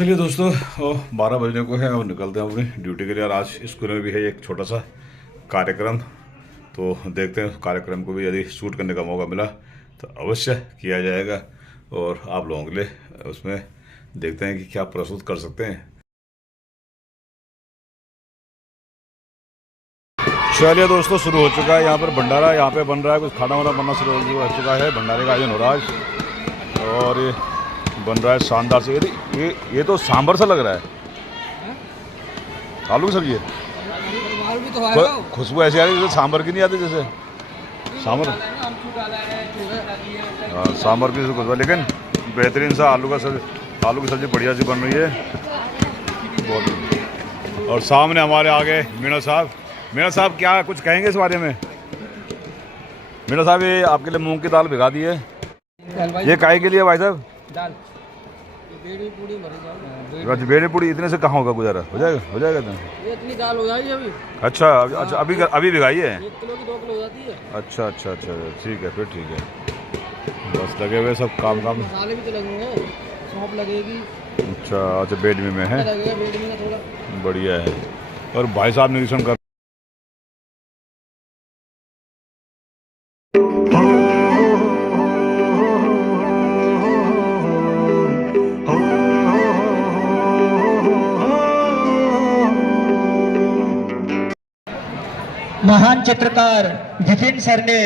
चलिए दोस्तों, 12 बजने को है और निकलते हैं अपनी ड्यूटी के लिए। और आज स्कूल में भी है एक छोटा सा कार्यक्रम, तो देखते हैं कार्यक्रम को भी यदि शूट करने का मौका मिला तो अवश्य किया जाएगा और आप लोगों के लिए उसमें देखते हैं कि क्या प्रस्तुत कर सकते हैं। चलिए दोस्तों, शुरू हो चुका है यहाँ पर भंडारा। यहाँ पे बन रहा है कुछ खाना वाना बनना शुरू हो चुका है। भंडारे का आयोजन हो रहा है और ये बन रहा है शानदार से। ये तो सांभर सा लग रहा है, आलू की सब्जी है। खुशबू ऐसी आ रही है जैसे सांभर की नहीं आती, जैसे सांभर। हाँ, सांभर की खुशबू, लेकिन बेहतरीन सा आलू की सब्जी बढ़िया सी बन रही है बहुत। और सामने हमारे आगे मीणा साहब। मीणा साहब क्या कुछ कहेंगे इस बारे में? मीणा साहब, ये आपके लिए मूंग की दाल भिगा दी है, ये काहे के लिए भाई साहब? दाल बेड़ी पूड़ी इतने से कहाँ होगा गुजारा? हो जाएगा तो ये इतनी दाल हो जाएगी अभी। अच्छा अभी भिगाई है। 1 किलो की 2 किलो हो जाती है। अच्छा, ठीक है, फिर ठीक है। बस लगे हुए सब काम मसाले भी तो लगेंगे, सौंफ लगेगी। अच्छा बेड में है, लगेगा बेड में थोड़ा बढ़िया है। और भाई साहब निरीक्षण कर महान चित्रकार विपिन सर ने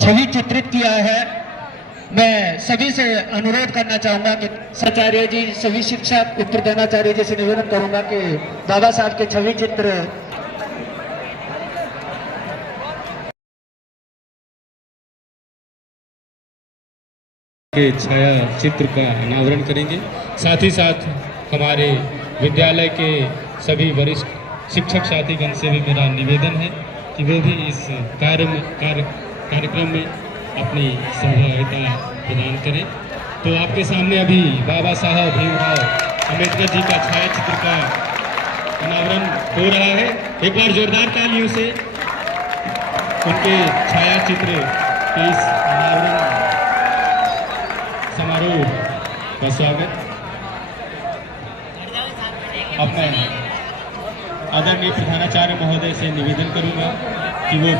छवि चित्रित किया है। मैं सभी से अनुरोध करना चाहूंगा कि आचार्य जी, सभी शिक्षक, प्रधानाचार्य जी से निवेदन करूंगा कि बाबा साहब के छवि चित्र के छाया चित्र का अनावरण करेंगे। साथ ही साथ हमारे विद्यालय के सभी वरिष्ठ शिक्षक साथीगण से भी मेरा निवेदन है कि वो भी इस कार्यक्रम में अपनी सहभागिता प्रदान करें। तो आपके सामने अभी बाबा साहब भीमराव अम्बेडकर जी का छाया चित्र का अनावरण हो रहा है। एक बार जोरदार तालियों से उनके छाया चित्र के इस अनावरण समारोह का स्वागत। अब मैं आदरणीय प्रधानाचार्य महोदय से निवेदन करूंगा कि वो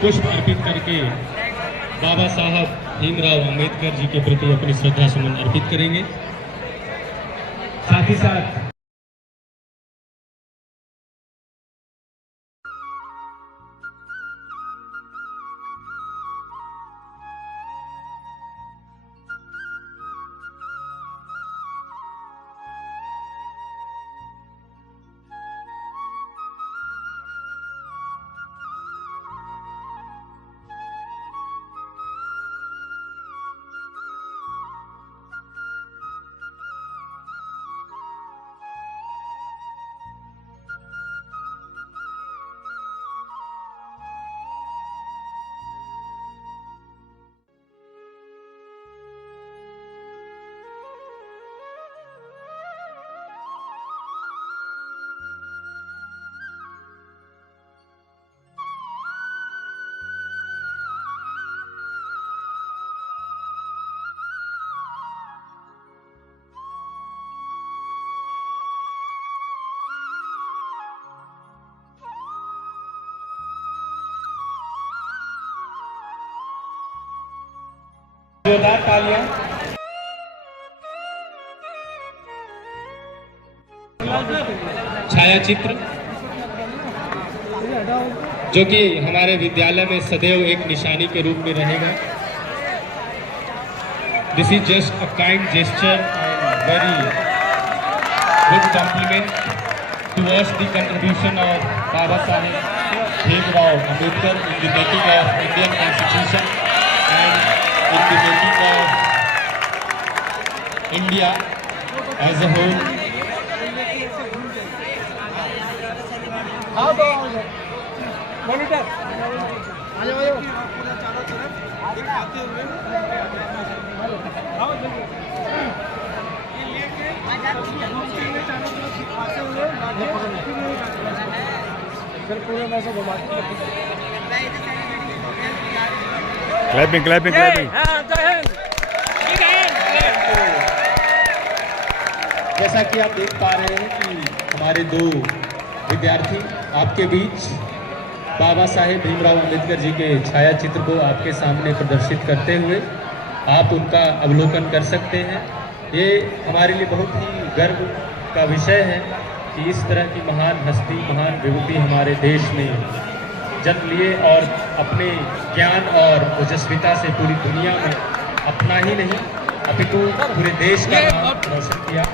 पुष्प अर्पित करके बाबा साहब भीमराव अम्बेडकर जी के प्रति अपनी श्रद्धा सुमन अर्पित करेंगे। साथ ही साथ जोरदार तालियां। छाया चित्र जो कि हमारे विद्यालय में सदैव एक निशानी के रूप में रहेगा। This is just a kind gesture and very good compliment towards the contribution of Baba Saheb Bhimrao Ambedkar in the making of Indian constitution and in the making of India as a whole. Clapping clapping clapping. जैसा कि आप देख पा रहे हैं कि हमारे दो विद्यार्थी आपके बीच बाबा साहेब भीमराव अंबेडकर जी के छाया चित्र को आपके सामने प्रदर्शित करते हुए आप उनका अवलोकन कर सकते हैं। ये हमारे लिए बहुत ही गर्व का विषय है कि इस तरह की महान हस्ती, महान विभूति हमारे देश में जन्म लिए और अपने ज्ञान और ओजस्विता से पूरी दुनिया में अपना ही नहीं अपितु पूरे देश का नाम रोशन किया।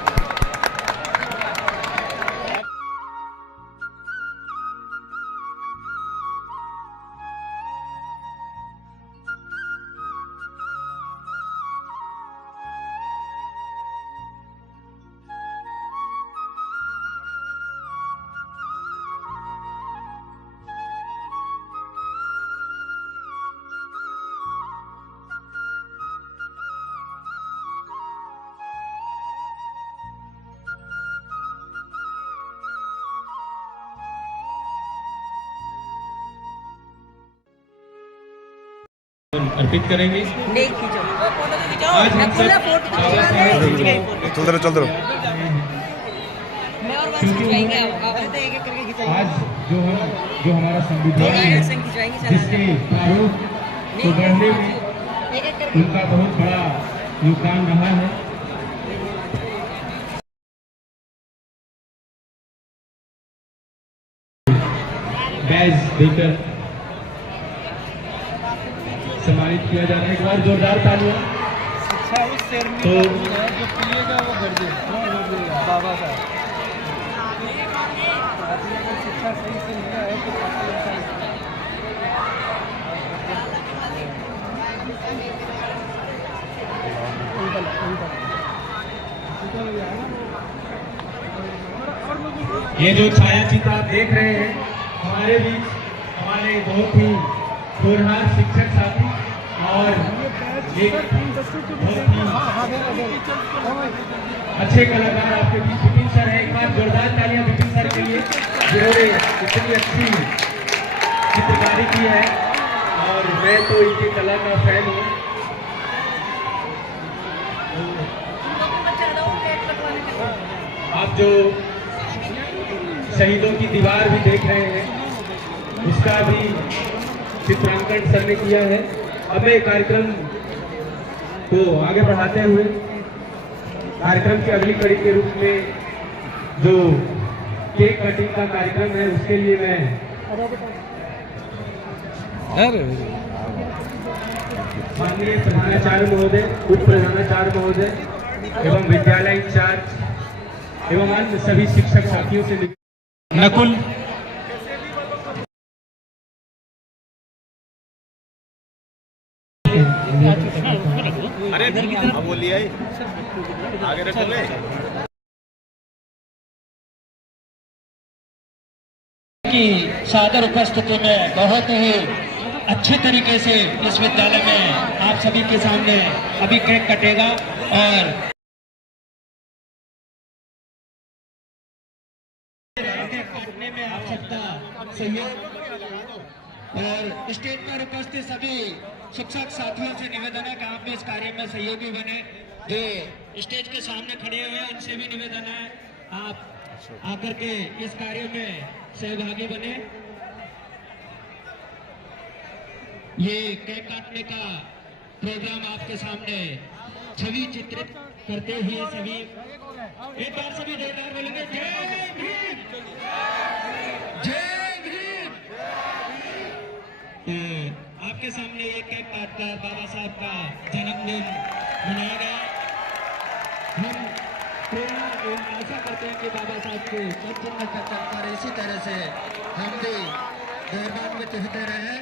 अर्पित करेंगे। आज हम सब बाबा साहेब चलते रहो चलते रहो। आज जो हमारा संविधान है जिसके प्रारूप को गढ़ने में उनका बहुत बड़ा योगदान रहा है। बैज देकर सम्मानित किया जा रहा है। एक बार जोरदार तालियां। शिक्षा उस शेर में तो जो पिएगा वो गर्जे बाबा साहब शिक्षा सही से लिया है तो ये जो छायाचित्र आप देख रहे हैं हमारे बीच हमारे बहुत ही होनहार शिक्षक साथी और एक बहुत ही अच्छे कलाकार आपके बीच विपिन सर है। एक बार जोरदार तालियां विपिन सर के लिए जिन्होंने इतनी अच्छी चित्रकारी की है और मैं तो इनकी कला का फैन हूँ। आप जो शहीदों की दीवार भी देख रहे हैं उसका भी चित्रांकन सर ने किया है। अब मैं कार्यक्रम को आगे बढ़ाते हुए कार्यक्रम की अगली कड़ी के रूप में जो केक कटिंग का कार्यक्रम है उसके लिए मैं माननीय प्रधानाचार्य महोदय, उप प्रधानाचार्य महोदय एवं विद्यालय इंचार्ज एवं अन्य सभी शिक्षक साथियों से नकुल अरे अब बोलिए आगे रख ले। की सादर उपस्थिति में बहुत ही अच्छे तरीके से इस विद्यालय में आप सभी के सामने अभी केक कटेगा और काटने में आप सबका सहयोग और स्टेज पर उपस्थित सभी शिक्षक साथियों से निवेदन है कि आप भी इस कार्य में सहयोगी बने। जो स्टेज के सामने खड़े हुए हैं उनसे भी निवेदन है आप आकर के इस कार्य में सहभागी बने। ये केक काटने का प्रोग्राम आपके सामने छवि चित्रित करते हुए सभी एक बार सभी जोरदार बोलेंगे जय भीम, जय भीम। आपके सामने ये केक काटकर बाबा साहब का जन्मदिन मनाया गया। हम पूरा आशा करते हैं कि बाबा साहब के चिन्ह का चलकर इसी तरह से हम भी गौरवान्वित होते रहे।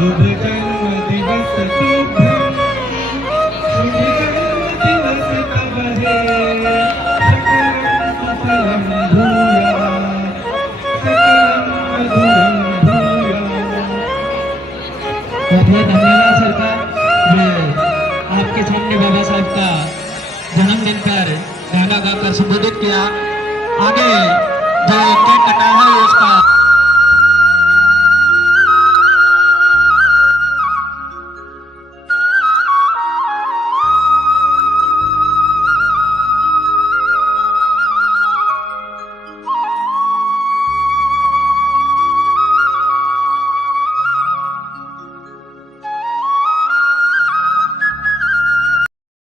शुभ जन्म दिवस तुभ्यं, शुभ जन्म दिवस तव हे, सकलं कुशलं भूयात्, सकलं मधुरं भूयात्। बहुत बहुत धन्यवाद सरकार, जो आपके सामने बाबा साहब का जन्मदिन पर गाना गाकर संबोधित किया। आगे जो केक कटा है उसका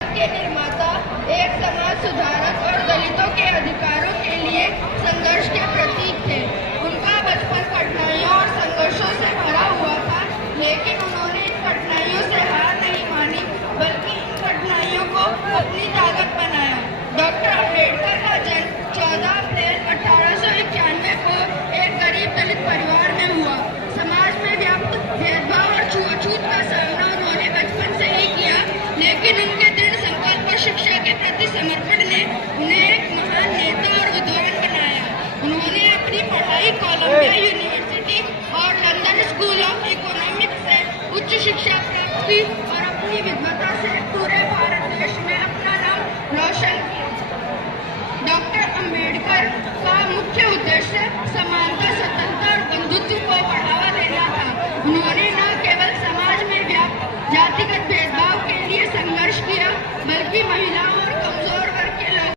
के निर्माता, एक समाज सुधारक और दलितों के अधिकारों के लिए संघर्ष के प्रतीक थे। उनका बचपन कठिनाइयों और संघर्षों से भरा हुआ था, लेकिन उन्होंने इन कठिनाइयों से हार नहीं मानी, बल्कि इन कठिनाइयों को अपनी ताकत बनाया। डॉक्टर अम्बेडकर का जन्म 14 अप्रैल 1891 को एक गरीब दलित परिवार में हुआ। समाज में व्याप्त भेदभाव और छूआछूत का सामना उन्होंने बचपन से ही किया, लेकिन उनके दृढ़ संकल्प और शिक्षा के प्रति समर्पण ने उन्हें एक महान नेता और विद्वान बनाया। उन्होंने अपनी पढ़ाई कोलंबिया यूनिवर्सिटी और लंदन स्कूल ऑफ इकोनॉमिक्स से उच्च शिक्षा प्राप्त की और अपनी विद्वता से पूरे भारत देश में अपना नाम रोशन किया। डॉक्टर अम्बेडकर का मुख्य उद्देश्य समानता, स्वतंत्रता और बंधुत्व को बढ़ावा देना था। उन्होंने न केवल समाज में व्याप्त जातिगत भेदभाव के लिए संघर्ष किया, बल्कि महिलाओं और कमजोर वर्ग के लोगों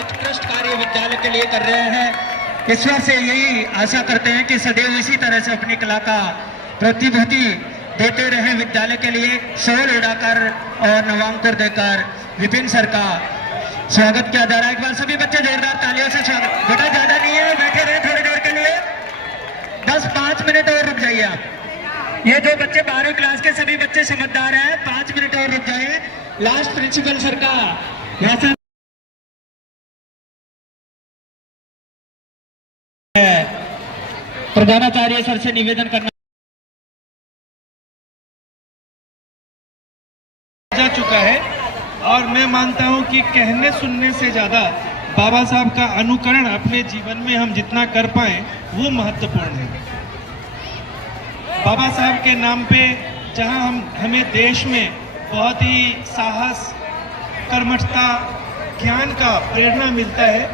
उत्कृष्ट कार्य विद्यालय के लिए कर रहे हैं। ईश्वर से यही आशा करते हैं कि सदैव इसी तरह से अपनी कला का प्रतिभूति देते रहे विद्यालय के लिए। शोल उड़ाकर और नवांकुर देकर विपिन सर का स्वागत किया जा रहा है। एक बार सभी बच्चे जोरदार तालियों से स्वागत। बेटा ज्यादा नहीं है, बैठे रहे थोड़ी देर के लिए, 10-5 मिनट और रुक जाइए आप। ये जो बच्चे 12वीं क्लास के सभी बच्चे समझदार हैं, 5 मिनट और रुक जाइए। लास्ट प्रिंसिपल सर का भाषण प्रधानाचार्य सर से निवेदन करना जा चुका है, और मैं मानता हूं कि कहने सुनने से ज़्यादा बाबा साहब का अनुकरण अपने जीवन में हम जितना कर पाए वो महत्वपूर्ण है। बाबा साहब के नाम पे जहां हमें देश में बहुत ही साहस, कर्मठता, ज्ञान का प्रेरणा मिलता है,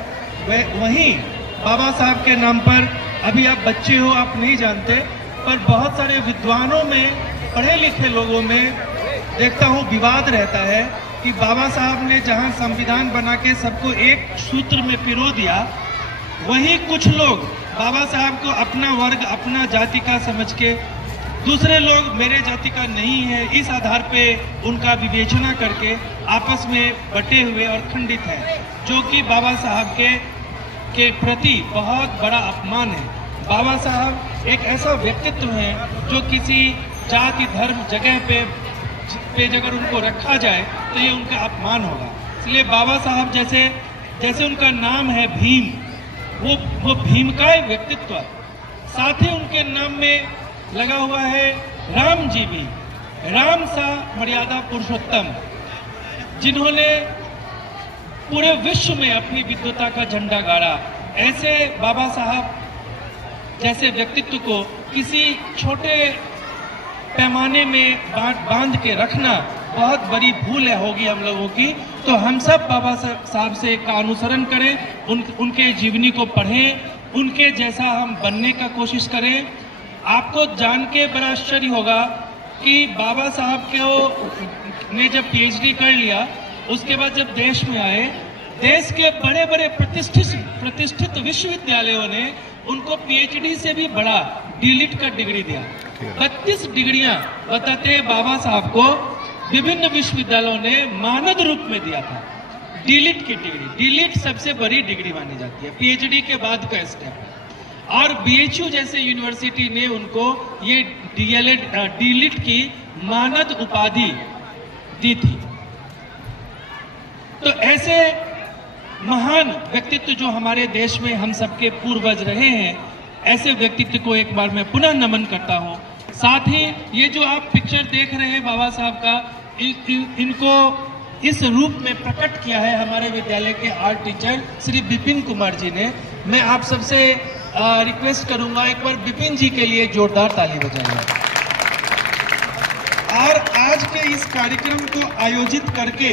वहीं बाबा साहब के नाम पर अभी आप बच्चे हो, आप नहीं जानते, पर बहुत सारे विद्वानों में, पढ़े लिखे लोगों में देखता हूँ विवाद रहता है कि बाबा साहब ने जहाँ संविधान बना के सबको एक सूत्र में पिरो दिया, वहीं कुछ लोग बाबा साहब को अपना वर्ग, अपना जाति का समझ के, दूसरे लोग मेरे जाति का नहीं है, इस आधार पे उनका विवेचना करके आपस में बटे हुए और खंडित है, जो कि बाबा साहब के प्रति बहुत बड़ा अपमान है। बाबा साहब एक ऐसा व्यक्तित्व है जो किसी जाति, धर्म, जगह पे अगर उनको रखा जाए तो ये उनका अपमान होगा। इसलिए बाबा साहब जैसे उनका नाम है भीम, वो भीम का एक व्यक्तित्व, साथ ही उनके नाम में लगा हुआ है राम जी भी, राम सा मर्यादा पुरुषोत्तम, जिन्होंने पूरे विश्व में अपनी विद्वता का झंडा गाड़ा। ऐसे बाबा साहब जैसे व्यक्तित्व को किसी छोटे पैमाने में बांध के रखना बहुत बड़ी भूल होगी हम लोगों की। तो हम सब बाबा साहब से का अनुसरण करें, उनके जीवनी को पढ़ें, उनके जैसा हम बनने का कोशिश करें। आपको जान के बड़ा आश्चर्य होगा कि बाबा साहब ने जब पीएचडी कर लिया, उसके बाद जब देश में आए, देश के बड़े बड़े प्रतिष्ठित विश्वविद्यालयों ने उनको पीएचडी से भी बड़ा डीलिट का डिग्री दिया। 32 डिग्रियां बताते हैं बाबा साहब को विभिन्न विश्वविद्यालयों ने मानद रूप में दिया था। डीलिट की डिग्री, डीलिट सबसे बड़ी डिग्री मानी जाती है, पीएचडी के बाद का स्टेप। और बीएचयू जैसे यूनिवर्सिटी ने उनको ये डीलिट की मानद उपाधि दी थी। तो ऐसे महान व्यक्तित्व जो हमारे देश में हम सबके पूर्वज रहे हैं, ऐसे व्यक्तित्व को एक बार मैं पुनः नमन करता हूं। साथ ही ये जो आप पिक्चर देख रहे हैं बाबा साहब का, इनको इस रूप में प्रकट किया है हमारे विद्यालय के आर्ट टीचर श्री विपिन कुमार जी ने। मैं आप सबसे रिक्वेस्ट करूंगा, एक बार विपिन जी के लिए जोरदार ताली बजाइए। और आज के इस कार्यक्रम को आयोजित करके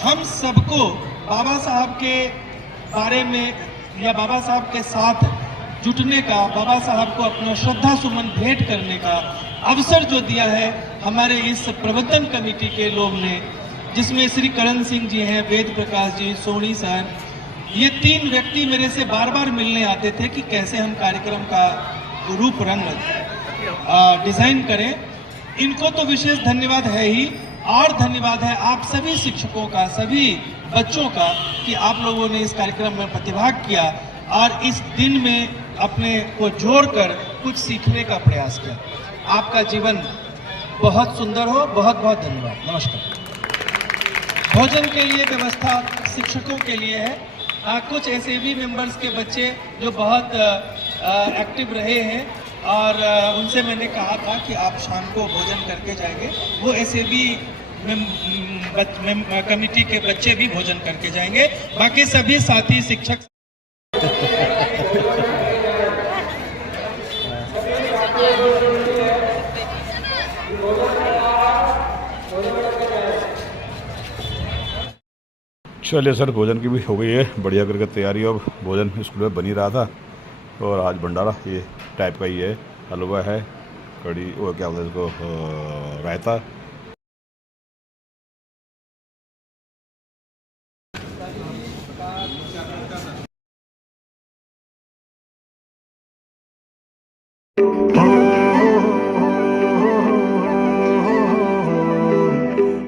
हम सबको बाबा साहब के बारे में या बाबा साहब के साथ जुटने का, बाबा साहब को अपना श्रद्धा सुमन भेंट करने का अवसर जो दिया है हमारे इस प्रबंधन कमेटी के लोग ने, जिसमें श्री करण सिंह जी हैं, वेद प्रकाश जी, सोनी सर, ये 3 व्यक्ति मेरे से बार बार मिलने आते थे कि कैसे हम कार्यक्रम का रूप रंग डिजाइन करें। इनको तो विशेष धन्यवाद है ही, और धन्यवाद है आप सभी शिक्षकों का, सभी बच्चों का कि आप लोगों ने इस कार्यक्रम में प्रतिभाग किया और इस दिन में अपने को जोड़कर कुछ सीखने का प्रयास किया। आपका जीवन बहुत सुंदर हो। बहुत बहुत धन्यवाद। नमस्कार। भोजन के लिए व्यवस्था शिक्षकों के लिए है। कुछ ऐसे भी मेंबर्स के बच्चे जो बहुत एक्टिव रहे हैं और उनसे मैंने कहा था कि आप शाम को भोजन करके जाएंगे, वो ऐसे भी कमेटी के बच्चे भी भोजन करके जाएंगे। बाकी सभी साथी शिक्षक चलिए सर, भोजन की भी हो गई है बढ़िया करके तैयारी। अब भोजन स्कूल में बनी रहा था और आज भंडारा ये टाइप का ही है, हलवा है, कड़ी और क्या बोलते हैं इसको, रायता